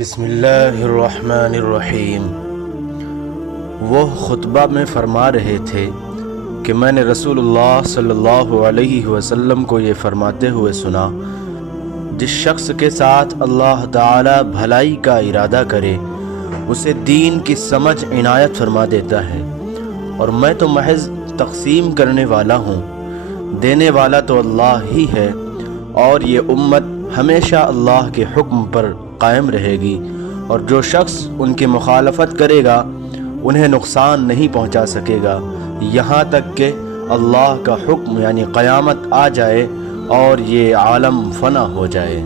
بسم اللہ الرحمن الرحیم۔ وہ خطبہ میں فرما رہے تھے کہ میں نے رسول اللہ صلی اللہ علیہ وسلم کو یہ فرماتے ہوئے سنا، جس شخص کے ساتھ اللہ تعالی بھلائی کا ارادہ کرے اسے دین کی سمجھ عنایت فرما دیتا ہے، اور میں تو محض تقسیم کرنے والا ہوں، دینے والا تو اللہ ہی ہے، اور یہ امت ہمیشہ اللہ کے حکم پر قائم رہے گی، اور جو شخص ان کی مخالفت کرے گا انہیں نقصان نہیں پہنچا سکے گا یہاں تک کہ اللہ کا حکم یعنی قیامت آ جائے اور یہ عالم فنا ہو جائے۔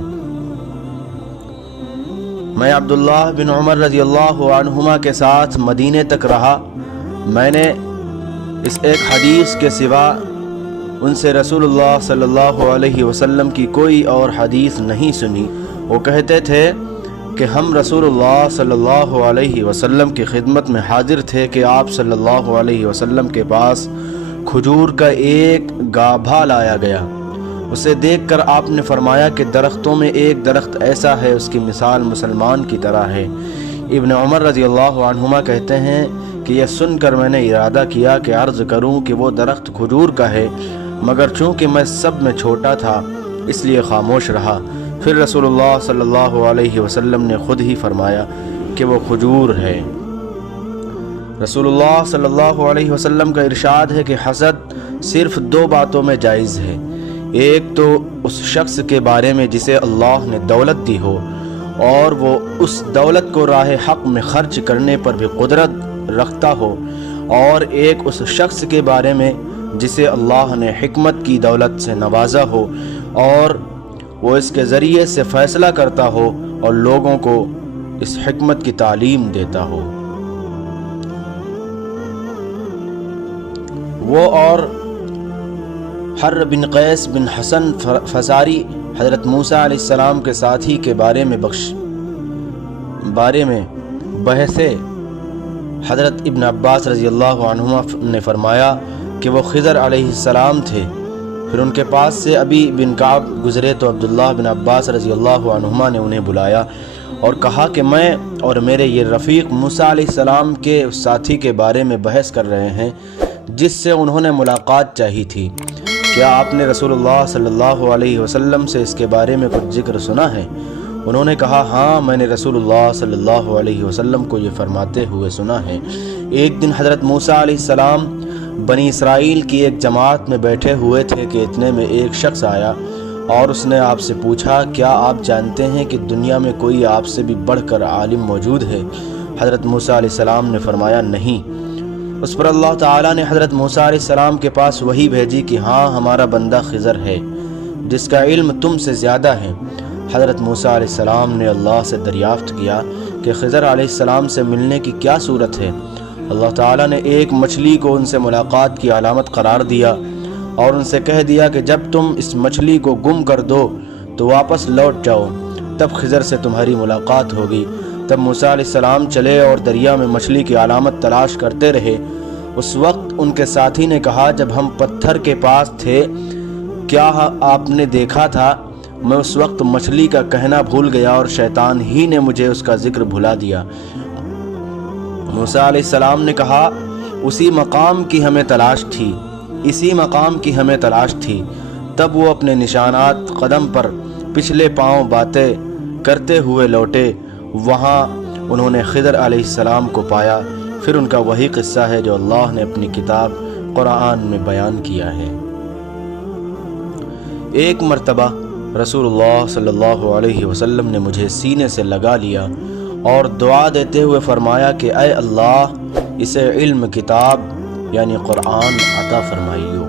میں عبداللہ بن عمر رضی اللہ عنہما کے ساتھ مدینے تک رہا۔ میں نے اس ایک حدیث کے سوا ان سے رسول اللہ صلی اللہ علیہ وسلم کی کوئی اور حدیث نہیں سنی۔ وہ کہتے تھے کہ ہم رسول اللہ صلی اللہ علیہ وسلم کی خدمت میں حاضر تھے کہ آپ صلی اللہ علیہ وسلم کے پاس کھجور کا ایک گابھا لایا گیا۔ اسے دیکھ کر آپ نے فرمایا کہ درختوں میں ایک درخت ایسا ہے، اس کی مثال مسلمان کی طرح ہے۔ ابن عمر رضی اللہ عنہما کہتے ہیں کہ یہ سن کر میں نے ارادہ کیا کہ عرض کروں کہ وہ درخت کھجور کا ہے، مگر چونکہ میں سب میں چھوٹا تھا اس لیے خاموش رہا۔ پھر رسول اللہ صلی اللہ علیہ وسلم نے خود ہی فرمایا کہ وہ کھجور ہے۔ رسول اللہ صلی اللہ علیہ وسلم کا ارشاد ہے کہ حسد صرف دو باتوں میں جائز ہے، ایک تو اس شخص کے بارے میں جسے اللہ نے دولت دی ہو اور وہ اس دولت کو راہ حق میں خرچ کرنے پر بھی قدرت رکھتا ہو، اور ایک اس شخص کے بارے میں جسے اللہ نے حکمت کی دولت سے نوازا ہو اور وہ اس کے ذریعے سے فیصلہ کرتا ہو اور لوگوں کو اس حکمت کی تعلیم دیتا ہو۔ وہ اور حر بن قیس بن حسن فزاری حضرت موسیٰ علیہ السلام کے ساتھی کے بارے میں بحثے حضرت ابن عباس رضی اللہ عنہما نے فرمایا کہ وہ خضر علیہ السلام تھے۔ پھر ان کے پاس سے ابی بن کعب گزرے تو عبداللہ بن عباس رضی اللہ عنہما نے انہیں بلایا اور کہا کہ میں اور میرے یہ رفیق موسیٰ علیہ السلام کے اس ساتھی کے بارے میں بحث کر رہے ہیں جس سے انہوں نے ملاقات چاہی تھی، کیا آپ نے رسول اللہ صلی اللہ علیہ وسلم سے اس کے بارے میں کچھ ذکر سنا ہے؟ انہوں نے کہا ہاں، میں نے رسول اللہ صلی اللہ علیہ وسلم کو یہ فرماتے ہوئے سنا ہے۔ ایک دن حضرت موسیٰ علیہ السلام بنی اسرائیل کی ایک جماعت میں بیٹھے ہوئے تھے کہ اتنے میں ایک شخص آیا اور اس نے آپ سے پوچھا کیا آپ جانتے ہیں کہ دنیا میں کوئی آپ سے بھی بڑھ کر عالم موجود ہے؟ حضرت موسیٰ علیہ السلام نے فرمایا نہیں۔ اس پر اللہ تعالیٰ نے حضرت موسیٰ علیہ السلام کے پاس وحی بھیجی کہ ہاں، ہمارا بندہ خضر ہے جس کا علم تم سے زیادہ ہے۔ حضرت موسیٰ علیہ السلام نے اللہ سے دریافت کیا کہ خضر علیہ السلام سے ملنے کی کیا صورت ہے؟ اللہ تعالیٰ نے ایک مچھلی کو ان سے ملاقات کی علامت قرار دیا اور ان سے کہہ دیا کہ جب تم اس مچھلی کو گم کر دو تو واپس لوٹ جاؤ، تب خضر سے تمہاری ملاقات ہوگی۔ تب موسیٰ علیہ السلام چلے اور دریا میں مچھلی کی علامت تلاش کرتے رہے۔ اس وقت ان کے ساتھی نے کہا جب ہم پتھر کے پاس تھے کیا آپ نے دیکھا تھا؟ میں اس وقت مچھلی کا کہنا بھول گیا اور شیطان ہی نے مجھے اس کا ذکر بھلا دیا۔ موسیٰ علیہ السلام نے کہا اسی مقام کی ہمیں تلاش تھی۔ تب وہ اپنے نشانات قدم پر پچھلے پاؤں باتیں کرتے ہوئے لوٹے۔ وہاں انہوں نے خضر علیہ السلام کو پایا۔ پھر ان کا وہی قصہ ہے جو اللہ نے اپنی کتاب قرآن میں بیان کیا ہے۔ ایک مرتبہ رسول اللہ صلی اللہ علیہ وسلم نے مجھے سینے سے لگا لیا اور دعا دیتے ہوئے فرمایا کہ اے اللہ، اسے علم کتاب یعنی قرآن عطا فرمائیو۔